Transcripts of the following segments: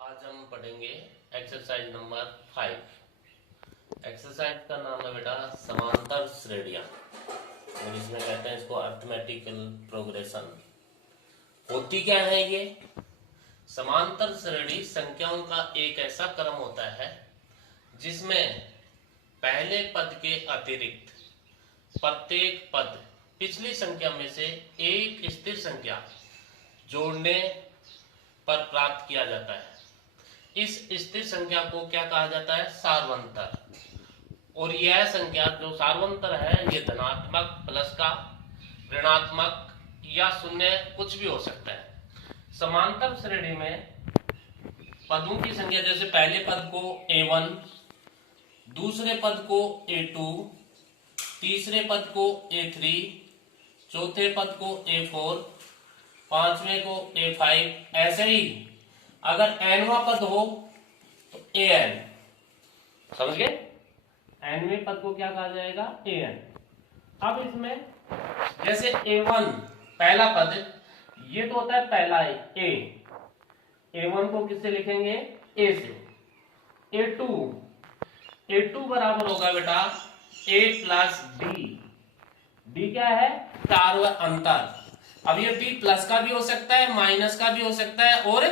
आज हम पढ़ेंगे एक्सरसाइज नंबर 5। एक्सरसाइज का नाम है बेटा समांतर श्रेणियां, और इसमें कहते हैं इसको अर्थमेटिकल प्रोग्रेशन। होती क्या है ये? समांतर श्रेणी संख्याओं का एक ऐसा क्रम होता है जिसमें पहले पद के अतिरिक्त प्रत्येक पद पिछली संख्या में से एक स्थिर संख्या जोड़ने पर प्राप्त किया जाता है। इस स्थिर संख्या को क्या कहा जाता है? सार्वंतर। और यह संख्या जो सार्वंतर है ये धनात्मक, प्लस का, ऋणात्मक या शून्य कुछ भी हो सकता है। समांतर श्रेणी में पदों की संख्या जैसे पहले पद को A1, दूसरे पद को A2, तीसरे पद को A3, चौथे पद को A4, पांचवें को A5, ऐसे ही अगर nवां पद हो तो an। समझ गए? nवें पद को क्या कहा जाएगा? an। अब इसमें जैसे A1 पहला पद, ये तो होता है पहला A। A1 को किससे लिखेंगे? A से। A2 बराबर होगा बेटा A प्लस D। D क्या है? चार अंतर। अब ये D प्लस का भी हो सकता है, माइनस का भी हो सकता है, और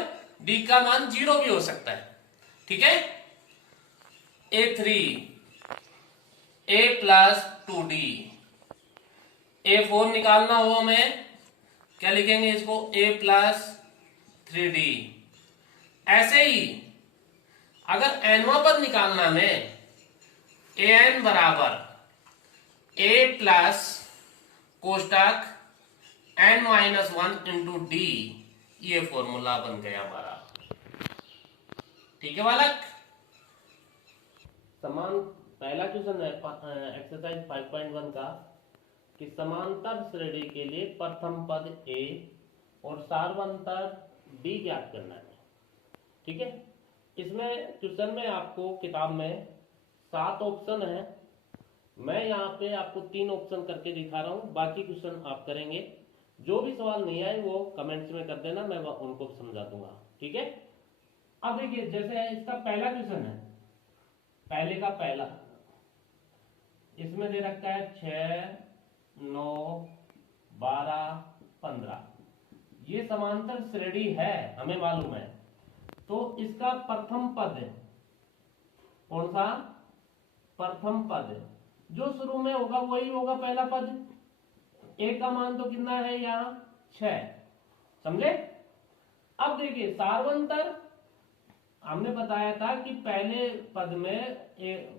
D का मान 0 भी हो सकता है। ठीक है? A3 A plus 2D। A4 निकालना हो हमें, क्या लिखेंगे इसको? A plus 3D। ऐसे ही अगर nवां पद निकालना हमें, an बराबर A प्लस कोष्टक n-1 इंटू D, ये फॉर्मूला बन गया हमारा। ठीक है बालक? समान पहला क्वेश्चन है एक्सरसाइज 5.1 का कि समांतर श्रेणी के लिए प्रथम पद A और सार्वंतर D ज्ञात करना है। ठीक है? इसमें क्वेश्चन में आपको किताब में 7 ऑप्शन है। मैं यहाँ पे आपको 3 ऑप्शन करके दिखा रहा हूँ, बाकी क्वेश्चन आप करेंगे। जो भी सवाल नहीं आए वो कमेंट्स में कर देना, मैं उनको समझा दूंगा। ठीक है? अब देखिए, जैसे इसका पहला क्वेश्चन है, पहले का पहला, इसमें दे रखा है 6, 9, 12, 15। ये समांतर श्रेणी है, हमें मालूम है। तो इसका प्रथम पद कौन सा? प्रथम पद जो शुरू में होगा वही होगा पहला पद। A का मान तो कितना है यहाँ? 6। समझे? अब देखिए, सार्वंतर हमने बताया था कि पहले पद में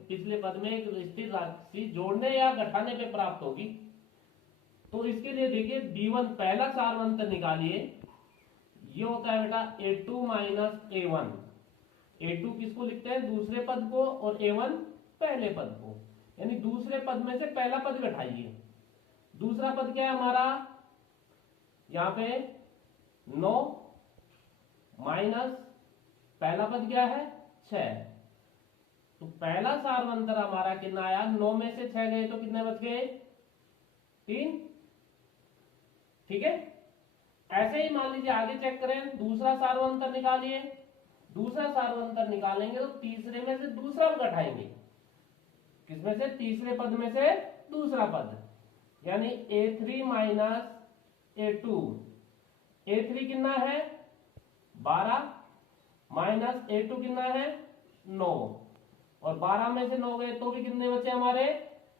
पिछले पद में एक स्थिर राशि जोड़ने या घटाने पे प्राप्त होगी। तो इसके लिए देखिए D1 पहला सार्वंतर निकालिए। ये होता है बेटा A2 माइनस A1। A2 किसको लिखते हैं? दूसरे पद को, और A1 पहले पद को। यानी दूसरे पद में से पहला पद घटाइए। दूसरा पद क्या है हमारा? यहां पे 9 माइनस पहला पद क्या है? 6। तो पहला सार्वंतर हमारा कितना आया? 9 में से 6 गए तो कितने बच गए? 3। ठीक है? ऐसे ही मान लीजिए आगे चेक करें, दूसरा सार्वंतर निकालिए। दूसरा सार्वंतर निकालेंगे तो तीसरे में से दूसरा घटाएंगे। किसमें से? तीसरे पद में से दूसरा पद, यानी A3 माइनस A2। A3 कितना है? 12 माइनस A2 कितना है? 9। और 12 में से 9 गए तो भी कितने बचे हमारे?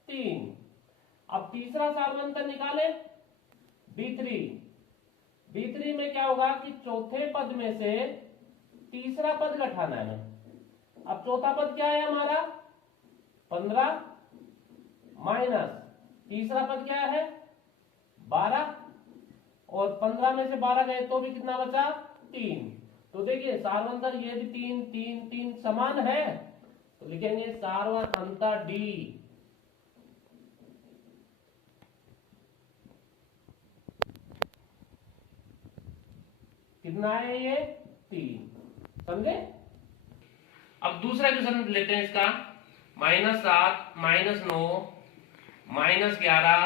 3। अब तीसरा सार्वंतर निकाले B3। B3 में क्या होगा कि चौथे पद में से तीसरा पद घटाना है। अब चौथा पद क्या है हमारा? 15 माइनस तीसरा पद क्या है? 12। और 15 में से 12 गए तो भी कितना बचा? 3। तो देखिए सार्वंतर ये भी 3 3 3 समान है, तो लिखेंगे सार्वंतर D। कितना है ये? 3। समझे? अब दूसरा क्वेश्चन लेते हैं इसका। -7 -9 -11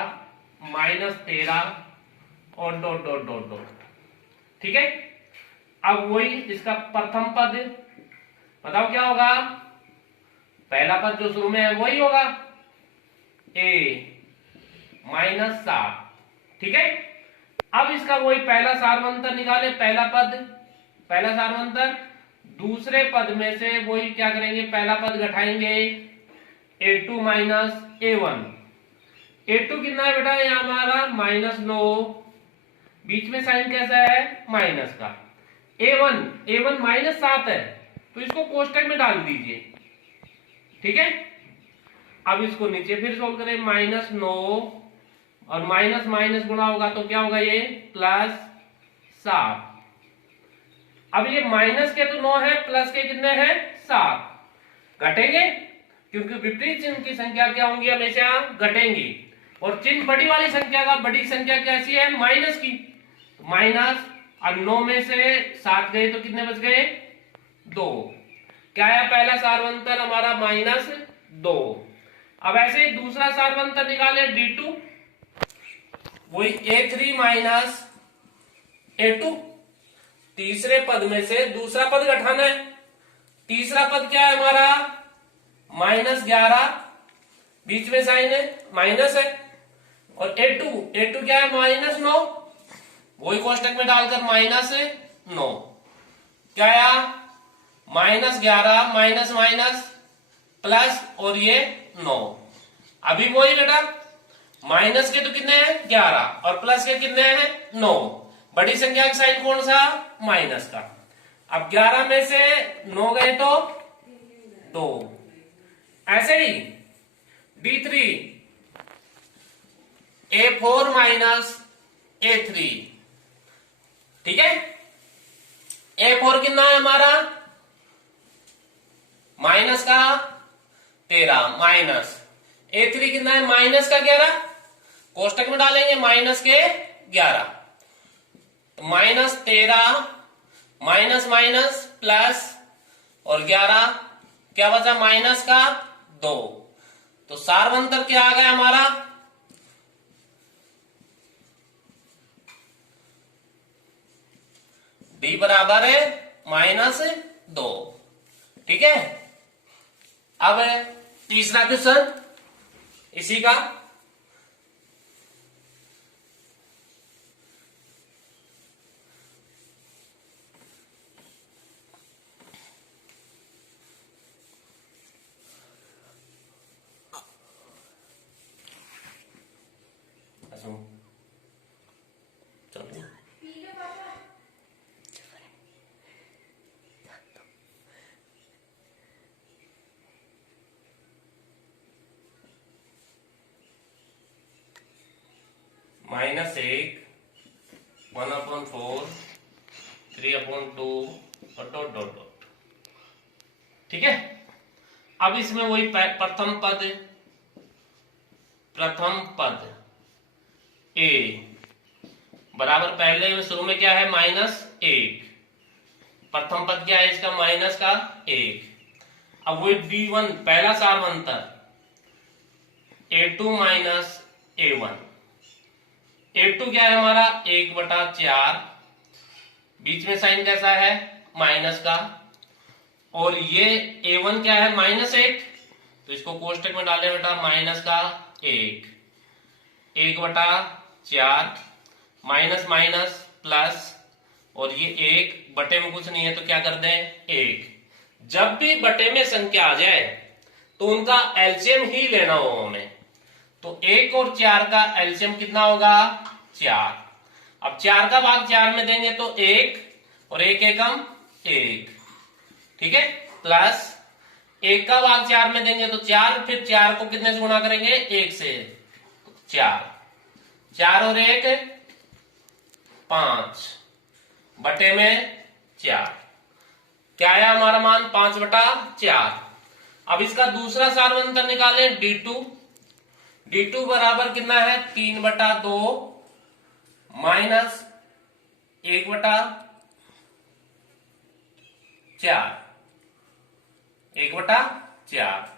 -13 और डॉट डॉट डॉट डॉट। ठीक है? अब वही इसका प्रथम पद, बताओ क्या होगा, पहला पद जो शुरू में है वही होगा, a माइनस 7। ठीक है, अब इसका वही पहला सार्वंतर निकाले, पहला सार्वंतर, दूसरे पद में से वही क्या करेंगे, पहला पद घटाएंगे, a2 माइनस a1। a2 कितना है बेटा, यहां हमारा -9, बीच में साइन कैसा है, माइनस का। a1 माइनस 7 है, तो इसको कोष्टक में डाल दीजिए। ठीक है, अब इसको नीचे फिर सोल्व करें, -9 और माइनस माइनस गुणा होगा तो क्या होगा, ये +7। अब ये माइनस के तो 9 है, प्लस के कितने हैं, 7 घटेंगे, क्योंकि विपरीत चिन्ह की संख्या क्या होंगी, हमेशा घटेंगी। और चिन्ह बड़ी वाली संख्या का, बड़ी संख्या कैसी है, माइनस की, माइनस। अब 9 में से 7 गए तो कितने बच गए, 2। क्या है पहला सार्वंतर हमारा, -2। अब ऐसे ही दूसरा सार्वंतर निकाले, d2, वही a3 माइनस a2। तीसरे पद में से दूसरा पद घटाना है, तीसरा पद क्या है हमारा, -11, बीच में साइन है, माइनस है। और a2 क्या है, -9, वही कोष्टक में डालकर -9, क्या आया, -11 माइनस माइनस प्लस, और ये 9। अभी वही बेटा, माइनस के तो कितने हैं, 11, और प्लस के कितने हैं, 9। बड़ी संख्या का साइन कौन सा, माइनस का। अब 11 में से 9 गए तो 2। ऐसे ही d3, a4 माइनस a3। ठीक है, a4 कितना है हमारा, माइनस का 13, माइनस a3 कितना है, माइनस का 11, कोष्टक में डालेंगे माइनस के 11, तो -13 माइनस माइनस प्लस और 11, क्या बचा, माइनस का 2। तो सार्वंतर क्या आ गया हमारा, d बराबर है -2। ठीक है, अब तीसरा क्वेश्चन इसी का, -1, 1/4, 3/2 और डॉट डॉट डॉट। ठीक है, अब इसमें वही प्रथम पद a बराबर, पहले में शुरू में क्या है, -1, प्रथम पद क्या है इसका, माइनस का 1। अब वही d1 पहला सार्वंतर, a2 माइनस a1। a2 क्या है हमारा, 1/4, बीच में साइन कैसा है, माइनस का। और ये a1 क्या है, -8, तो इसको कोष्टक में डालने बेटा, माइनस का 1, 1/4, माइनस माइनस प्लस, और ये 1 बटे में कुछ नहीं है तो क्या कर दें, 1। जब भी बटे में संख्या आ जाए तो उनका एलसीएम ही लेना होगा हमें। तो 1 और 4 का एलसीएम कितना होगा, 4। अब 4 का भाग 4 में देंगे तो 1, और 1 एकम 1। ठीक है, प्लस 1 का भाग 4 में देंगे तो 4, फिर 4 को कितने से गुणा करेंगे, 1 से, 4, 4 और 1 5 बटे में 4, क्या है हमारा मान, 5/4। अब इसका दूसरा सार्वंतर निकालें, d2 बराबर कितना है, 3/2 माइनस 1/4, 1/4।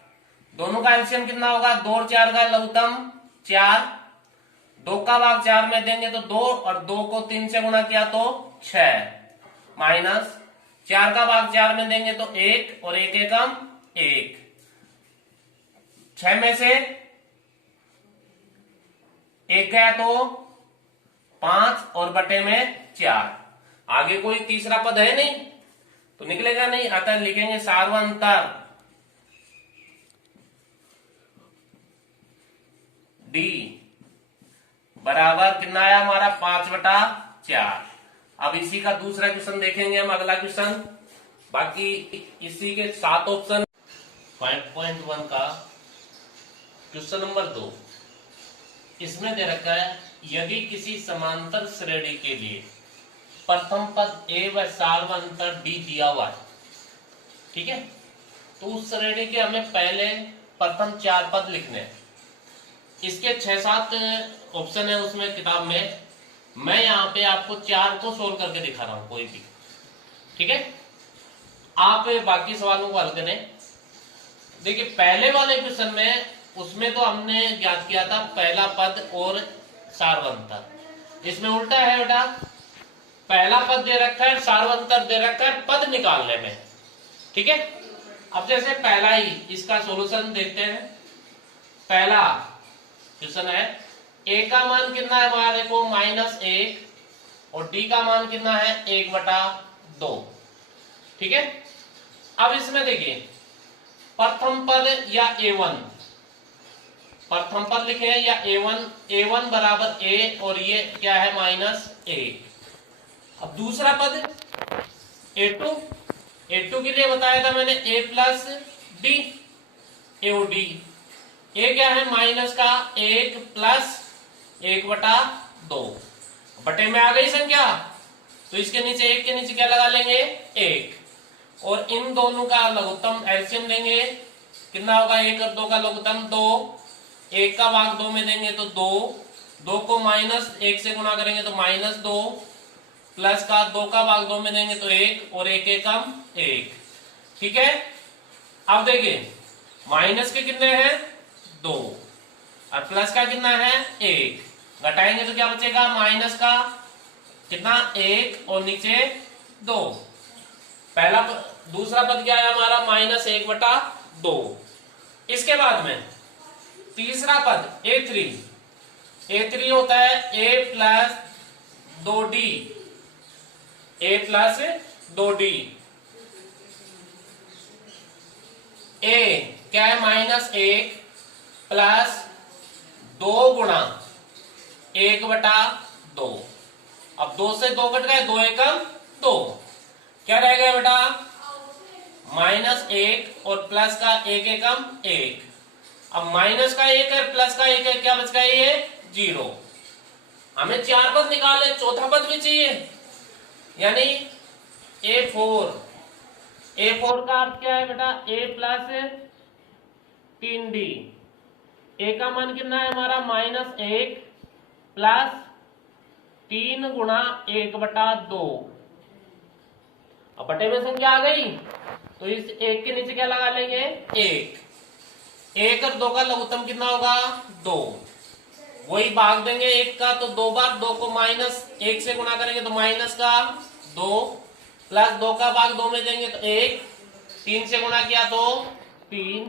दोनों का एलसीएम कितना होगा, 2 और 4 का लघुत्तम 4, 2 का भाग 4 में देंगे तो 2, और 2 को 3 से गुणा किया तो 6, माइनस 4 का भाग 4 में देंगे तो 1 और 1 एकम 1, 6 में से 1 गया तो 5 और बटे में 4। आगे कोई तीसरा पद है नहीं तो निकलेगा नहीं, अतः लिखेंगे सार्वंतर डी बराबर कितना आया हमारा 5/4। अब इसी का दूसरा क्वेश्चन देखेंगे हम, अगला क्वेश्चन। बाकी इसी के 7 ऑप्शन। 5.1 का क्वेश्चन नंबर 2, इसमें दे रखा है यदि किसी समांतर श्रेणी के लिए प्रथम पद ए व सार्वंतर डी दिया हुआ है, ठीक है, तो उस श्रेणी के हमें पहले प्रथम 4 पद लिखने हैं। इसके 6-7 ऑप्शन है उसमें किताब में, मैं यहाँ पे आपको 4 को सोल्व करके दिखा रहा हूं कोई भी, ठीक है। आप बाकी सवालों को हल करें। देखिए पहले वाले क्वेश्चन में उसमें तो हमने ज्ञात किया था पहला पद और सार्वंतर। इसमें उल्टा है बेटा, पहला पद दे रखा है, सार्वंतर दे रखा है पद निकालने में, ठीक है। अब जैसे पहला ही इसका सॉल्यूशन देखते हैं। पहला क्वेश्चन है ए का मान कितना है हमारे को -1 और डी का मान कितना है 1/2, ठीक है। अब इसमें देखिए प्रथम पद या A1, प्रथम पद लिखे हैं या A1 बराबर A और ये क्या है -1। अब दूसरा पद A2 के लिए बताया था मैंने A प्लस डी, ए और डी। ए क्या है माइनस का 1 प्लस 1/2, बटे में आ गई संख्या तो इसके नीचे 1 के नीचे क्या लगा लेंगे 1, और इन दोनों का लघुत्तम एलसीएम लेंगे, कितना होगा 1 और 2 का लघुत्तम 2, 1 का भाग 2 में देंगे तो 2 को -1 से गुणा करेंगे तो -2, प्लस का 2 का भाग 2 में देंगे तो 1 और 1 एकम 1, ठीक है। अब देखिए माइनस के कितने हैं 2 और प्लस का कितना है 1, घटाएंगे तो क्या बचेगा माइनस का कितना 1 और नीचे 2। पहला दूसरा पद क्या है हमारा -1/2। इसके बाद में तीसरा पद A3 होता है A plus 2D, A plus 2D। A क्या है -1 प्लस 2 गुणा 1/2। अब 2 से 2 कट गए, 2 एकम 2, क्या रहेगा बेटा -1 और प्लस का 1 एकम 1। अब माइनस का 1 है प्लस का 1 है, क्या बच गया ये 0। हमें 4 पद निकाले, चौथा पद भी चाहिए, यानी A4 का अर्थ क्या है बेटा A प्लस 3D। A का मान कितना है हमारा -1 प्लस 3 गुणा 1/2। अब बटे में संख्या आ गई तो इस 1 के नीचे क्या लगा लेंगे 1 और 2 का लघुत्तम कितना होगा 2, वही भाग देंगे 1 का तो 2 बार, 2 को -1 से गुणा करेंगे तो माइनस का 2, प्लस 2 का भाग 2 में देंगे तो 1, 3 से गुणा किया तो 3,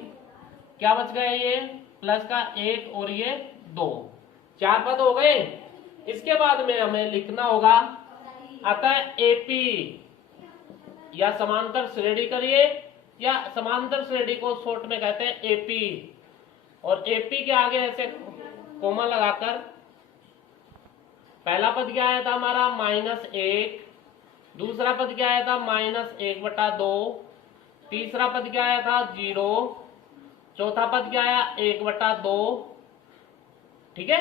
क्या बच गया ये प्लस का 1 और ये 2, 4 पद हो गए। इसके बाद में हमें लिखना होगा अतः AP या समांतर श्रेणी करिए, या समांतर श्रेणी को शॉर्ट में कहते हैं AP, और AP के आगे ऐसे कोमा लगाकर पहला पद क्या आया था हमारा -1, दूसरा पद क्या आया था -1/2, तीसरा पद क्या आया था 0, चौथा पद क्या आया 1/2, ठीक है,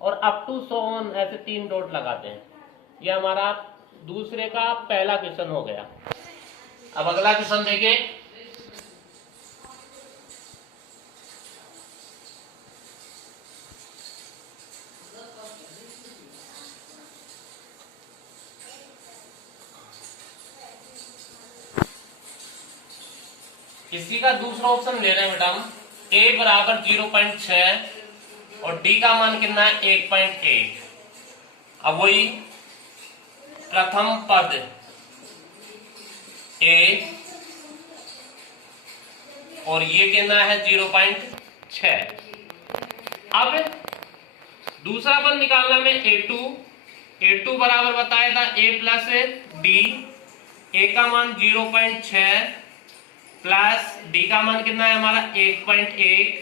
और अप टू सो ऑन ऐसे 3 डॉट लगाते हैं। यह हमारा दूसरे का पहला क्वेश्चन हो गया। अब अगला क्वेश्चन देखिए। इसी का दूसरा ऑप्शन ले रहे हैं बेटा हम, A बराबर 0.6 और D का मान कितना है 1.1। अब वही प्रथम पद ए और ये कितना है 0.6। अब दूसरा पद निकालना में A2 बराबर बताया था A प्लस डी। ए का मान 0.6 प्लस डी का मान कितना है हमारा 1.1,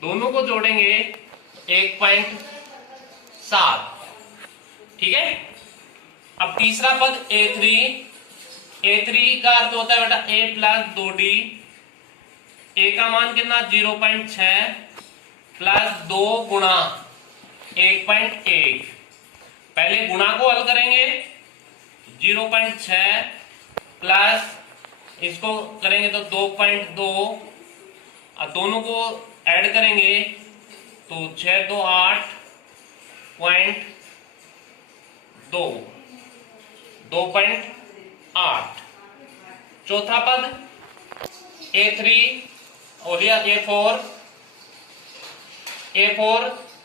दोनों को जोड़ेंगे 1.7। ठीक है। अब तीसरा पद A3 का अर्थ होता है बेटा A प्लस 2D। ए का मान कितना 0.6 प्लस 2 गुणा 1.1। पहले गुणा को हल करेंगे, 0.6 प्लस इसको करेंगे तो 2.2, और दोनों को ऐड करेंगे तो 6 2 8.2 2.8। चौथा पद A3 और यह A4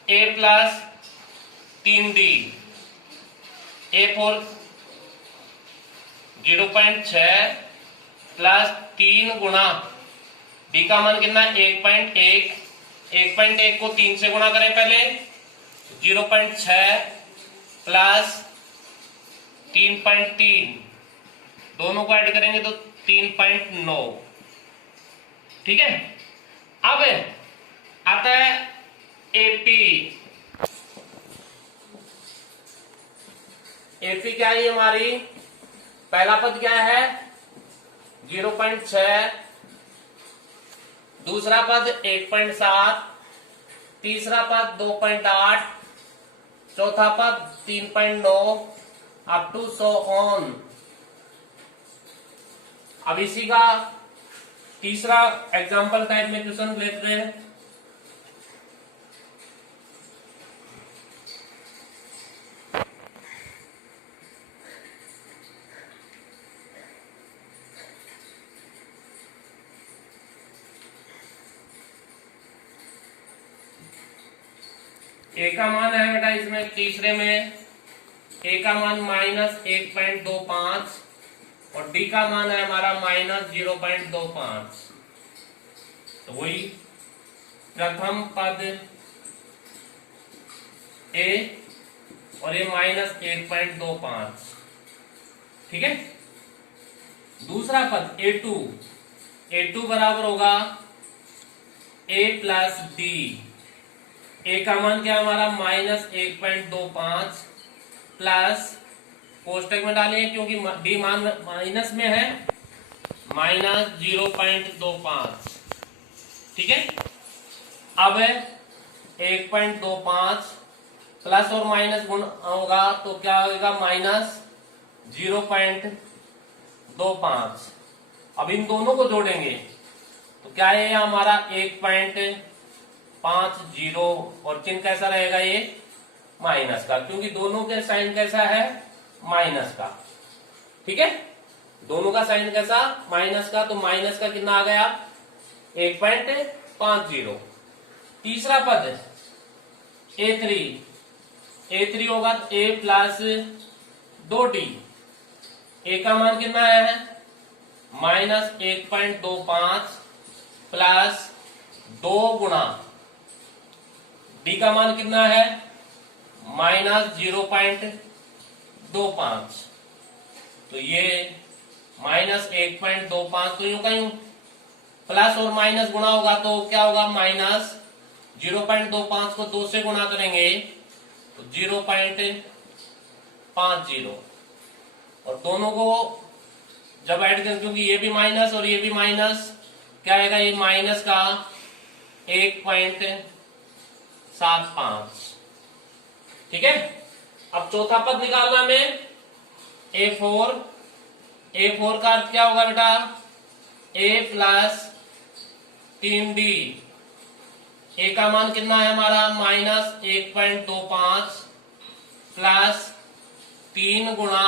A plus 3D। A4 0.6 plus 3 गुणा डी का मान कितना 1.1 को 3 से गुणा करें पहले, 0.6 प्लस 3.3, दोनों को ऐड करेंगे तो 3.9। ठीक है। अब आता है एपी क्या है हमारी, पहला पद क्या है 0.6, दूसरा पद 1.7, तीसरा पद 2.8, चौथा पद 3.9 अप टू सो ऑन। अब इसी का तीसरा एग्जाम्पल टाइप में क्वेश्चन लेते हैं। ए का मान है बेटा इसमें तीसरे में ए का मान -1.25 और डी का मान है हमारा -0.25। तो वही प्रथम पद ए और ये -1.25। ठीक है। दूसरा पद A2 बराबर होगा A प्लस डी। ए का मान क्या हमारा -1.25 प्लस कोष्टक में डालेंगे क्योंकि डी मान माइनस में है -0.25। ठीक है। अब 1.25 प्लस और माइनस गुण होगा तो क्या होगा -0.25। अब इन दोनों को जोड़ेंगे तो क्या है हमारा 1.50 और चिन्ह कैसा रहेगा ये माइनस का, क्योंकि दोनों के साइन कैसा है माइनस का। ठीक है। दोनों का साइन कैसा माइनस का, तो माइनस का कितना आ गया 1.50। तीसरा पद A3 होगा A प्लस 2D। ए का मान कितना है -1.25 प्लस 2 गुणा डी का मान कितना है -0.25। तो ये -1.25 तो यूं का यूं प्लस और माइनस गुणा होगा तो क्या होगा -0.25 को 2 से गुणा करेंगे तो 0.50 और दोनों को जब ऐड करें क्योंकि ये भी माइनस और ये भी माइनस, क्या आएगा ये माइनस का 1.75। ठीक है। अब चौथा पद निकालना में A4 का अर्थ क्या होगा बेटा A प्लस 3D। ए का मान कितना है हमारा -1.25 प्लस 3 गुणा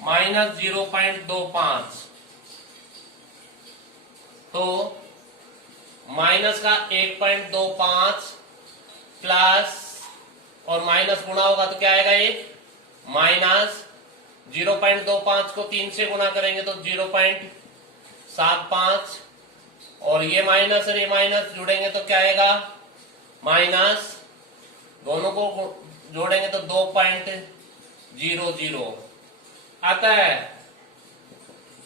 -0.25। तो माइनस का 1.25 प्लस और माइनस गुणा होगा तो क्या आएगा ये 0.25 को 3 से गुना करेंगे तो 0.75, और ये माइनस और ये माइनस जुड़ेंगे तो क्या आएगा, माइनस, दोनों को जोड़ेंगे तो 2.00 आता है।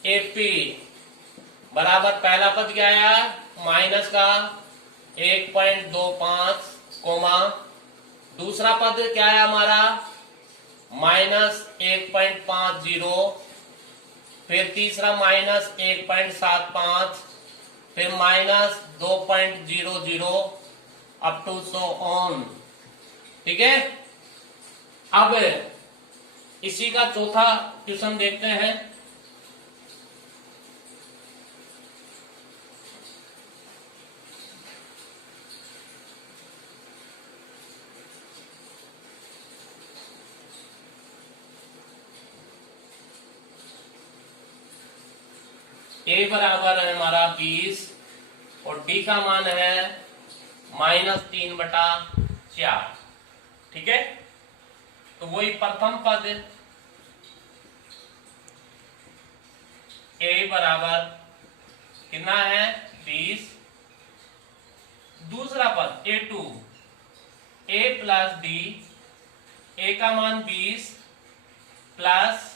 एपी बराबर पहला पद क्या आया, माइनस का 1.25, कोमा दूसरा पद क्या है हमारा, माइनस 1.50, फिर तीसरा माइनस 1.75, फिर minus 2.00 up to so on. ठीक है, अब इसी का चौथा क्वेश्चन देखते हैं। ए बराबर है हमारा 20 और डी का मान है -3/4। ठीक है, तो वही प्रथम पद ए बराबर कितना है 20, दूसरा पद A2 ए प्लस डी, ए का मान 20 प्लस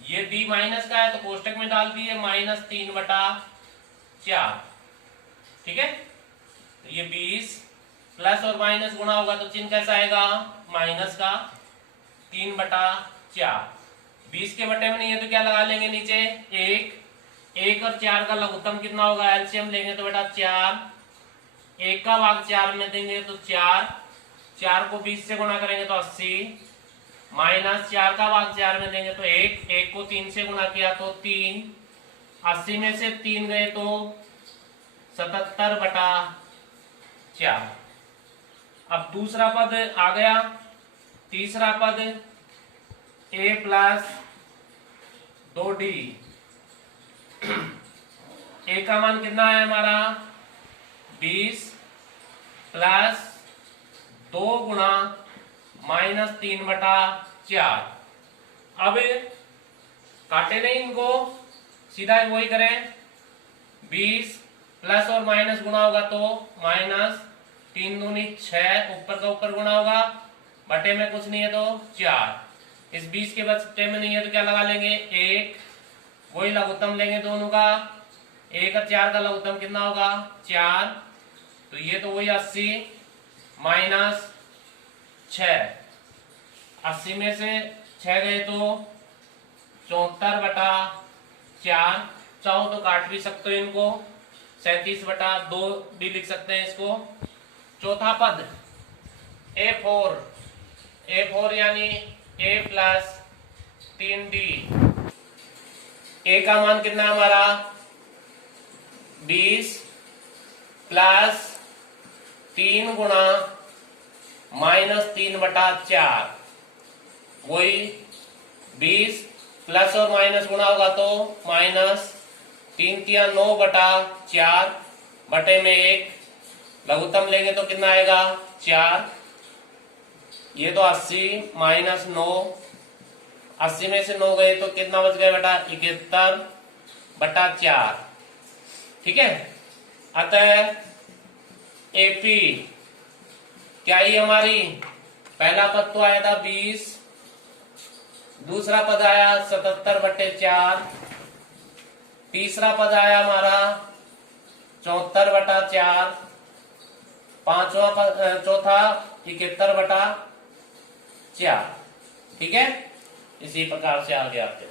ये डी माइनस का है तो कोष्टक में डाल दिए -3/4। ठीक है, तो ये 20 प्लस और माइनस गुणा होगा तो चिन्ह कैसा आएगा, माइनस का 3/4। 20 के बटे में नहीं है तो क्या लगा लेंगे नीचे, 1 और 4 का लघुत्तम कितना होगा, एलसीएम लेंगे तो बेटा 4, 1 का भाग 4 में देंगे तो 4 को 20 से गुणा करेंगे तो 80, माइनस 4 का भाग 4 में देंगे तो 1 को 3 से गुणा किया तो 3, 80 में से 3 गए तो 77/4। अब दूसरा पद आ गया, तीसरा पद ए प्लस 2d, ए का मान कितना है हमारा 20 प्लस 2 गुणा -3/4। अब काटे नहीं इनको, सीधा वही करें, 20 प्लस और माइनस गुणा होगा तो -3 दूनी 6, ऊपर का ऊपर गुणा होगा, बटे में कुछ नहीं है तो 4, इस 20 के बटे में नहीं है तो क्या लगा लेंगे 1, वही लघुत्तम लेंगे दोनों का, 1 और 4 का लघुत्तम कितना होगा 4, तो ये तो वही 80 माइनस 6, 80 में से 6 गए तो 74/4, चाहो तो काट भी सकते हो इनको, 37/2 भी लिख सकते हैं इसको। चौथा पद A4 यानी A प्लस 3D, ए का मान कितना है हमारा 20 प्लस 3 गुणा -3/4, वही 20 प्लस और माइनस गुणा होगा तो -3×9/4 बटे में 1, लघुत्तम लेंगे तो कितना आएगा 4, ये तो 80 माइनस 9, 80 में से 9 गए तो कितना बच गया बेटा 71/4। ठीक है, अतः एपी क्या ही हमारी, पहला पद तो आया था 20, दूसरा पद आया 77/4, तीसरा पद आया हमारा 74/4, पांचवा पद चौथा 71/4। ठीक है, इसी प्रकार से आगे आपके